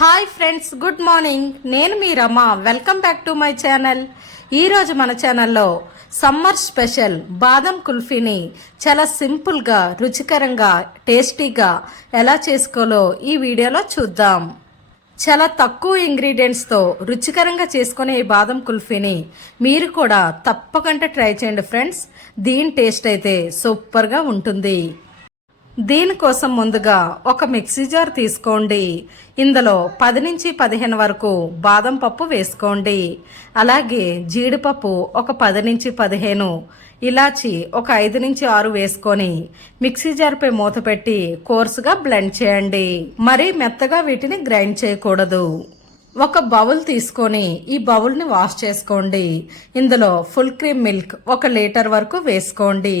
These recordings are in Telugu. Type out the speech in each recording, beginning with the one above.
Hi friends good morning. నేను మీ Rama. Welcome back to my channel. ఈరోజు మన ఛానల్లో సమ్మర్ స్పెషల్ బాదం కుల్ఫీని చాలా సింపుల్గా రుచికరంగా టేస్టీగా ఎలా చేసుకోలో ఈ వీడియోలో చూద్దాం. చాలా తక్కువ ఇంగ్రీడియంట్స్తో రుచికరంగా చేసుకునే ఈ బాదం కుల్ఫీని మీరు కూడా తప్పకుండా ట్రై చేయండి ఫ్రెండ్స్. దీని టేస్ట్ అయితే సూపర్గా ఉంటుంది. దీనికోసం ముందుగా ఒక మిక్సీ జార్ తీసుకోండి. ఇందులో పది నుంచి పదిహేను వరకు బాదం పప్పు వేసుకోండి. అలాగే జీడిపప్పు ఒక పది నుంచి పదిహేను ఇలాచి ఒక ఐదు నుంచి ఆరు వేసుకొని మిక్సీ జార్పై మూత పెట్టి కోర్సుగా బ్లెండ్ చేయండి. మరీ మెత్తగా వీటిని గ్రైండ్ చేయకూడదు. ఒక బౌల్ తీసుకొని ఈ బౌల్ని వాష్ చేసుకోండి. ఇందులో ఫుల్ క్రీమ్ మిల్క్ ఒక లీటర్ వరకు వేసుకోండి.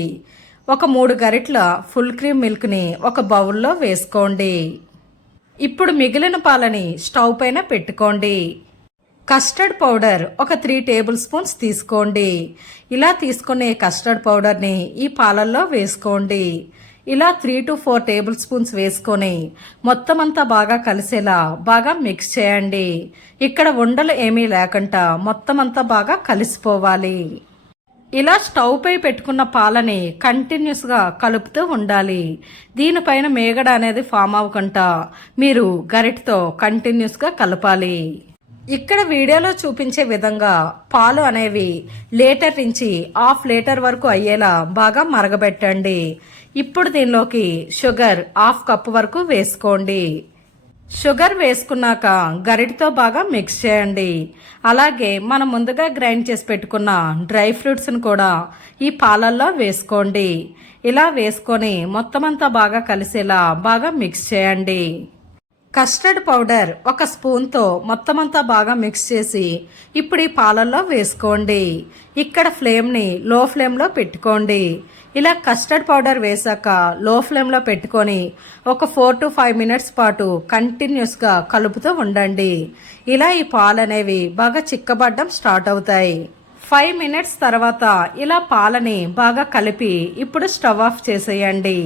ఒక మూడు గరిట్ల ఫుల్ క్రీమ్ మిల్క్ని ఒక బౌల్లో వేసుకోండి. ఇప్పుడు మిగిలిన పాలని స్టవ్ పైన పెట్టుకోండి. కస్టర్డ్ పౌడర్ ఒక త్రీ టేబుల్ స్పూన్స్ తీసుకోండి. ఇలా తీసుకునే కస్టర్డ్ పౌడర్ని ఈ పాలల్లో వేసుకోండి. ఇలా three to four tablespoons వేసుకొని మొత్తం అంతా బాగా కలిసేలా బాగా మిక్స్ చేయండి. ఇక్కడ ఉండలు ఏమీ లేకుండా మొత్తం అంతా బాగా కలిసిపోవాలి. ఇలా స్టవ్ పై పెట్టుకున్న పాలని కంటిన్యూస్గా కలుపుతూ ఉండాలి. దీనిపైన మేగడ అనేది ఫామ్ అవ్వకుండా మీరు గరిటతో కంటిన్యూస్గా కలపాలి. ఇక్కడ వీడియోలో చూపించే విధంగా పాలు అనేవి లీటర్ నుంచి హాఫ్ లీటర్ వరకు అయ్యేలా బాగా మరగబెట్టండి. ఇప్పుడు దీనిలోకి షుగర్ హాఫ్ కప్ వరకు వేసుకోండి. షుగర్ వేసుకున్నాక గరిటితో బాగా మిక్స్ చేయండి. అలాగే మనం ముందుగా గ్రైండ్ చేసి పెట్టుకున్న డ్రై ఫ్రూట్స్ని కూడా ఈ పాలల్లో వేసుకోండి. ఇలా వేసుకొని మొత్తం అంతా బాగా కలిసేలా బాగా మిక్స్ చేయండి. కస్టర్డ్ పౌడర్ ఒక స్పూన్తో మొత్తం అంతా బాగా మిక్స్ చేసి ఇప్పుడు ఈ పాలల్లో వేసుకోండి. ఇక్కడ ఫ్లేమ్ని లో ఫ్లేమ్లో పెట్టుకోండి. ఇలా కస్టర్డ్ పౌడర్ వేసాక లో ఫ్లేమ్లో పెట్టుకొని ఒక ఫోర్ టు ఫైవ్ మినిట్స్ పాటు కంటిన్యూస్గా కలుపుతూ ఉండండి. ఇలా ఈ పాలు అనేవి బాగా చిక్కబడ్డం స్టార్ట్ అవుతాయి. ఫైవ్ మినిట్స్ తర్వాత ఇలా పాలని బాగా కలిపి ఇప్పుడు స్టవ్ ఆఫ్ చేసేయండి.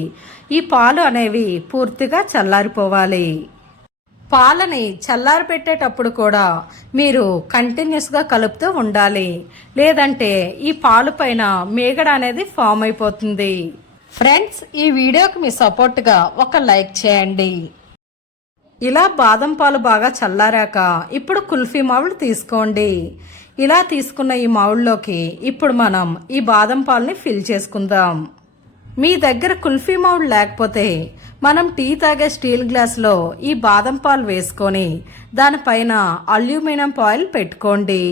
ఈ పాలు అనేవి పూర్తిగా చల్లారిపోవాలి. పాలని చల్లారి పెట్టేటప్పుడు కూడా మీరు కంటిన్యూస్గా కలుపుతూ ఉండాలి. లేదంటే ఈ పాలు పైన మేగడ అనేది ఫామ్ అయిపోతుంది. ఫ్రెండ్స్ ఈ వీడియోకి మీ సపోర్ట్గా ఒక లైక్ చేయండి. ఇలా బాదం పాలు బాగా చల్లారాక ఇప్పుడు కుల్ఫీ మావులు తీసుకోండి. ఇలా తీసుకున్న ఈ మావుల్లోకి ఇప్పుడు మనం ఈ బాదం పాలని ఫిల్ చేసుకుందాం. మీ దగ్గర కుల్ఫీ మౌల్డ్ లేకపోతే మనం టీ తాగే స్టీల్ గ్లాస్లో ఈ బాదం పాలు వేసుకొని దానిపైన అల్యూమినియం పాయిల్ పెట్టుకోండి.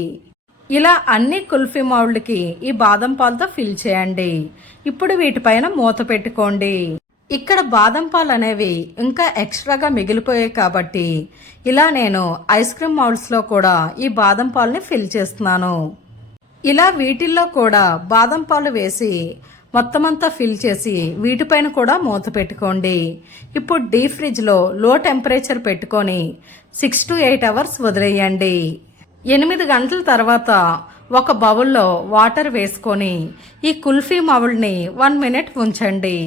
ఇలా అన్ని కుల్ఫీ మౌల్డ్కి ఈ బాదం పాలతో ఫిల్ చేయండి. ఇప్పుడు వీటిపైన మూత పెట్టుకోండి. ఇక్కడ బాదం పాలు అనేవి ఇంకా ఎక్స్ట్రాగా మిగిలిపోయాయి కాబట్టి ఇలా నేను ఐస్ క్రీమ్ మౌల్డ్స్లో కూడా ఈ బాదం పాలని ఫిల్ చేస్తున్నాను. ఇలా వీటిల్లో కూడా బాదం పాలు వేసి మొత్తం అంతా ఫిల్ చేసి వీటిపైన కూడా మూత పెట్టుకోండి. ఇప్పుడు డీప్ ఫ్రిడ్జ్లో లో టెంపరేచర్ పెట్టుకొని సిక్స్ టు ఎయిట్ అవర్స్ వదిలేయండి. ఎనిమిది గంటల తర్వాత ఒక బౌల్లో వాటర్ వేసుకొని ఈ కుల్ఫీ మౌల్ని వన్ మినిట్ ఉంచండి.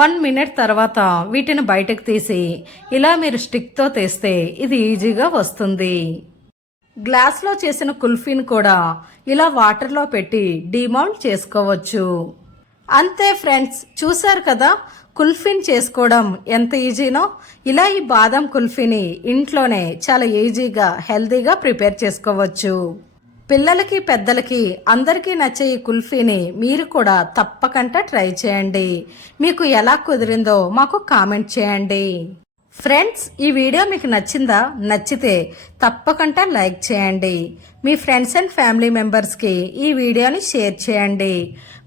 వన్ మినిట్ తర్వాత వీటిని బయటకు తీసి ఇలా మీరు స్టిక్తో తీస్తే ఇది ఈజీగా వస్తుంది. గ్లాస్లో చేసిన కుల్ఫీని కూడా ఇలా వాటర్లో పెట్టి డిమౌల్ట్ చేసుకోవచ్చు. అంతే ఫ్రెండ్స్ చూసారు కదా? కుల్ఫీని చేసుకోవడం ఎంత ఈజీనో? ఇలా ఈ బాదం కుల్ఫీని ఇంట్లోనే చాలా ఈజీగా హెల్తీగా ప్రిపేర్ చేసుకోవచ్చు. పిల్లలకి పెద్దలకి అందరికీ నచ్చే ఈ కుల్ఫీని మీరు కూడా తప్పకుండా ట్రై చేయండి. మీకు ఎలా కుదిరిందో మాకు కామెంట్ చేయండి. ఫ్రెండ్స్ ఈ వీడియో మీకు నచ్చిందా? నచ్చితే తప్పకుండా లైక్ చేయండి. మీ ఫ్రెండ్స్ అండ్ ఫ్యామిలీ మెంబర్స్కి ఈ వీడియోని షేర్ చేయండి.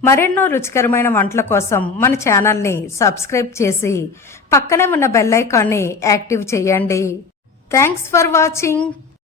మరెన్నో రుచికరమైన వంటల కోసం మన ఛానల్ని సబ్స్క్రైబ్ చేసి పక్కనే ఉన్న బెల్ ఐకాన్ని యాక్టివ్ చేయండి. Thanks for watching